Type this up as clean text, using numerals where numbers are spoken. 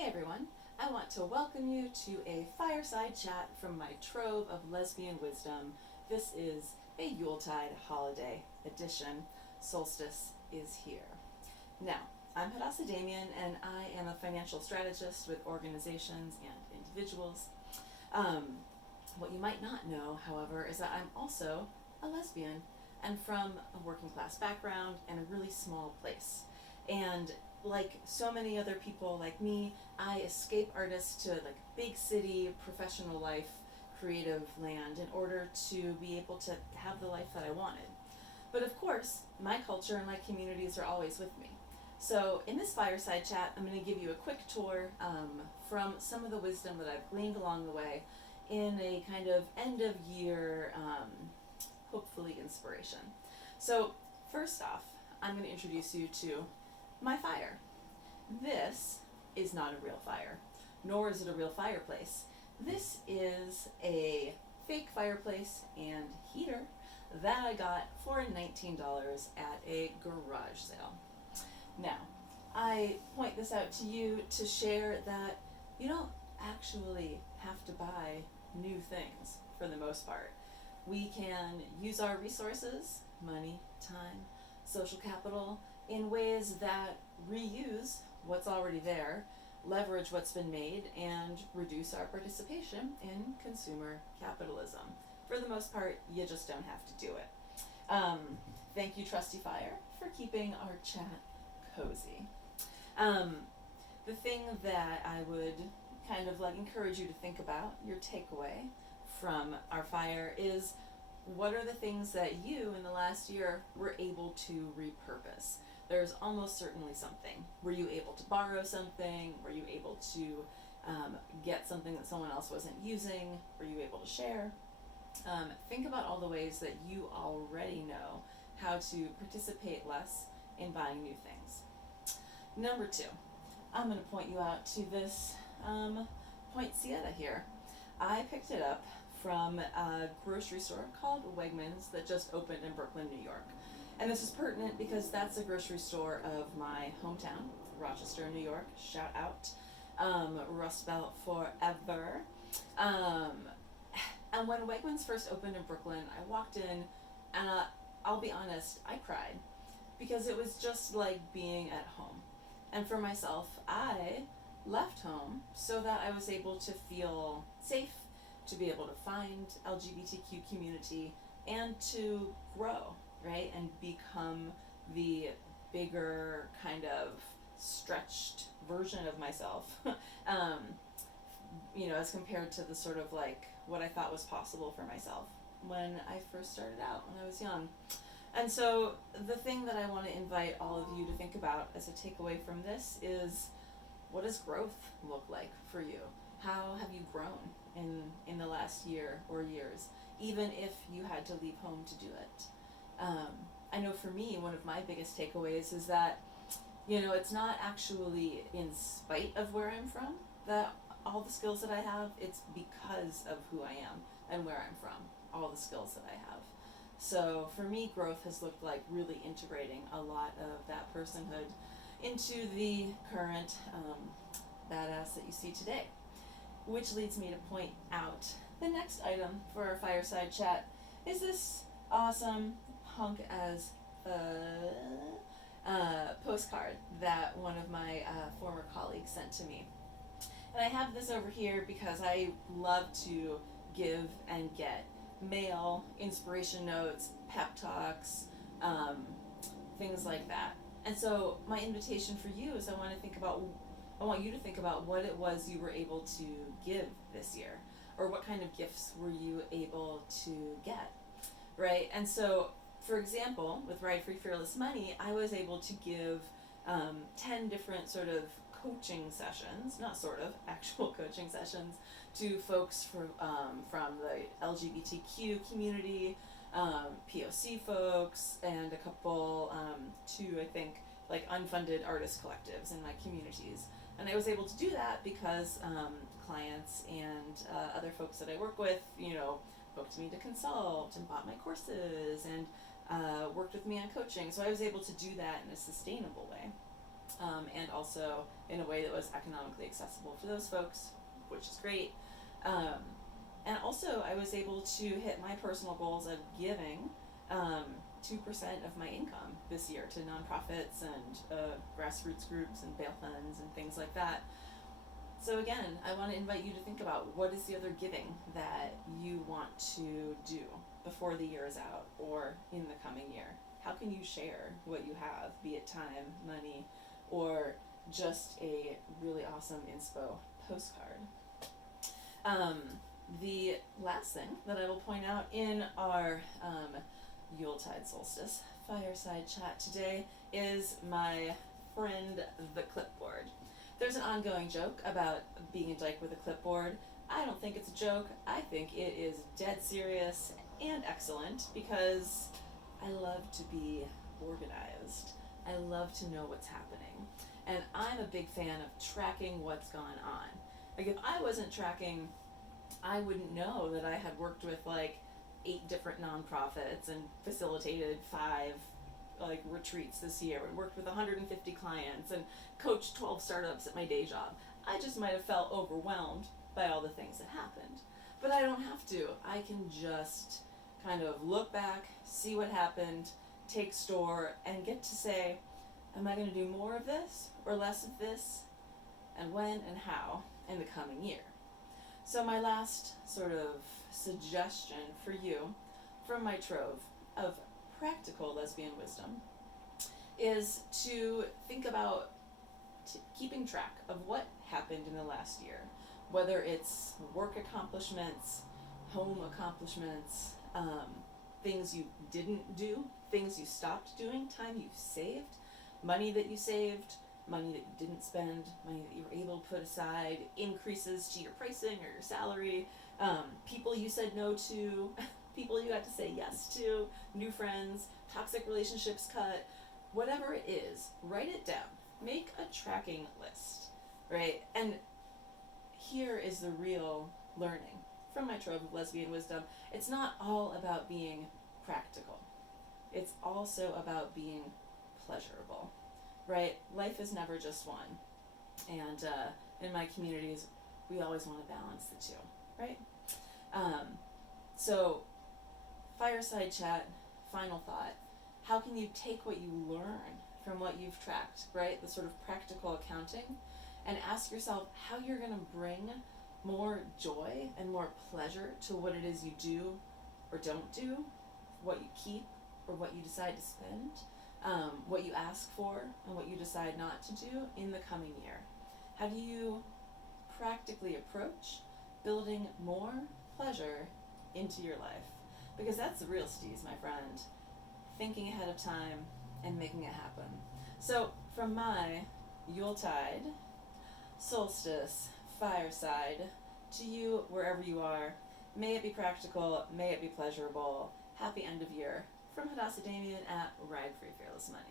Hey everyone, I want to welcome you to a fireside chat from my trove of lesbian wisdom. This is a Yuletide holiday edition. Solstice is here. Now, I'm Hadassah Damien, and I am a financial strategist with organizations and individuals. What you might not know, however, is that I'm also a lesbian and from a working class background and a really small place. And like so many other people like me, I escape artists to like big city, professional life, creative land in order to be able to have the life that I wanted. But of course, my culture and my communities are always with me. So in this fireside chat, I'm going to give you a quick tour from some of the wisdom that I've gleaned along the way in a kind of end of year, hopefully inspiration. So first off, I'm going to introduce you to my fire. This is not a real fire, nor is it a real fireplace. This is a fake fireplace and heater that I got for $19 at a garage sale. Now, I point this out to you to share that you don't actually have to buy new things for the most part. We can use our resources, money, time, social capital, in ways that reuse what's already there, leverage what's been made, and reduce our participation in consumer capitalism. For the most part, you just don't have to do it. Thank you, Trusty Fire, for keeping our chat cozy. The thing that I would kind of like encourage you to think about, your takeaway from our fire, is what are the things that you in the last year were able to repurpose? There's almost certainly something. Were you able to borrow something? Were you able to get something that someone else wasn't using? Were you able to share? Think about all the ways that you already know how to participate less in buying new things. Number 2, I'm going to point you out to this poinsettia here. I picked it up from a grocery store called Wegmans that just opened in Brooklyn, New York. And this is pertinent because that's the grocery store of my hometown, Rochester, New York. Shout out. Rust Belt forever. And when Wegmans first opened in Brooklyn, I walked in and I'll be honest, I cried because it was just like being at home. And for myself, I left home so that I was able to feel safe, to be able to find LGBTQ community, and to grow, right? And become the bigger kind of stretched version of myself, as compared to the sort of like what I thought was possible for myself when I first started out when I was young. And so the thing that I want to invite all of you to think about as a takeaway from this is, what does growth look like for you? How have you grown in the last year or years, even if you had to leave home to do it? I know for me, one of my biggest takeaways is that, it's not actually in spite of where I'm from that all the skills that I have, it's because of who I am and where I'm from, all the skills that I have. So for me, growth has looked like really integrating a lot of that personhood into the current badass that you see today. Which leads me to point out the next item for our fireside chat is this awesome punk as postcard that one of my former colleagues sent to me. And I have this over here because I love to give and get mail, inspiration notes, pep talks, things like that. And so my invitation for you is I want you to think about what it was you were able to give this year, or what kind of gifts were you able to get, right? And so, for example, with Ride Free Fearless Money, I was able to give 10 different sort of coaching sessions, not sort of, actual coaching sessions, to folks from the LGBTQ community, POC folks, and a couple, 2, I think, like unfunded artist collectives in my communities. And I was able to do that because clients and other folks that I work with, booked me to consult and bought my courses and worked with me on coaching. So I was able to do that in a sustainable way. and also in a way that was economically accessible for those folks, which is great. Um, and also, I was able to hit my personal goals of giving 2% of my income this year to nonprofits and grassroots groups and bail funds and things like that. So again, I want to invite you to think about what is the other giving that you want to do before the year is out or in the coming year. How can you share what you have, be it time, money, or just a really awesome inspo postcard? The last thing that I will point out in our Yuletide solstice fireside chat today is my friend the clipboard. There's an ongoing joke about being a dyke with a clipboard. I don't think it's a joke. I think it is dead serious and excellent because I love to be organized. I love to know what's happening. And I'm a big fan of tracking what's gone on. Like, if I wasn't tracking, I wouldn't know that I had worked with like 8 different nonprofits and facilitated 5 like retreats this year and worked with 150 clients and coached 12 startups at my day job. I just might have felt overwhelmed by all the things that happened. But I don't have to. I can just kind of look back, see what happened, take store, and get to say, am I going to do more of this or less of this, and when and how in the coming year? So my last sort of suggestion for you from my trove of practical lesbian wisdom is to think about keeping track of what happened in the last year, whether it's work accomplishments, home accomplishments, things you didn't do, things you stopped doing, time you saved, money that you saved, money that you didn't spend, money that you were able to put aside, increases to your pricing or your salary, people you said no to, people you had to say yes to, new friends, toxic relationships cut, whatever it is, write it down. Make a tracking list, right? And here is the real learning from my trove of lesbian wisdom. It's not all about being practical. It's also about being pleasurable, right? Life is never just one. And in my communities, we always want to balance the two, right? So, fireside chat, final thought. How can you take what you learn from what you've tracked, right? The sort of practical accounting, and ask yourself how you're going to bring more joy and more pleasure to what it is you do or don't do, what you keep or what you decide to spend, what you ask for and what you decide not to do in the coming year. How do you practically approach building more pleasure into your life? Because that's the real steez, my friend. Thinking ahead of time and making it happen. So from my Yuletide, solstice, fireside, to you wherever you are, may it be practical, may it be pleasurable. Happy end of year. From Hadassah Damien at Ride Free Fearless Money.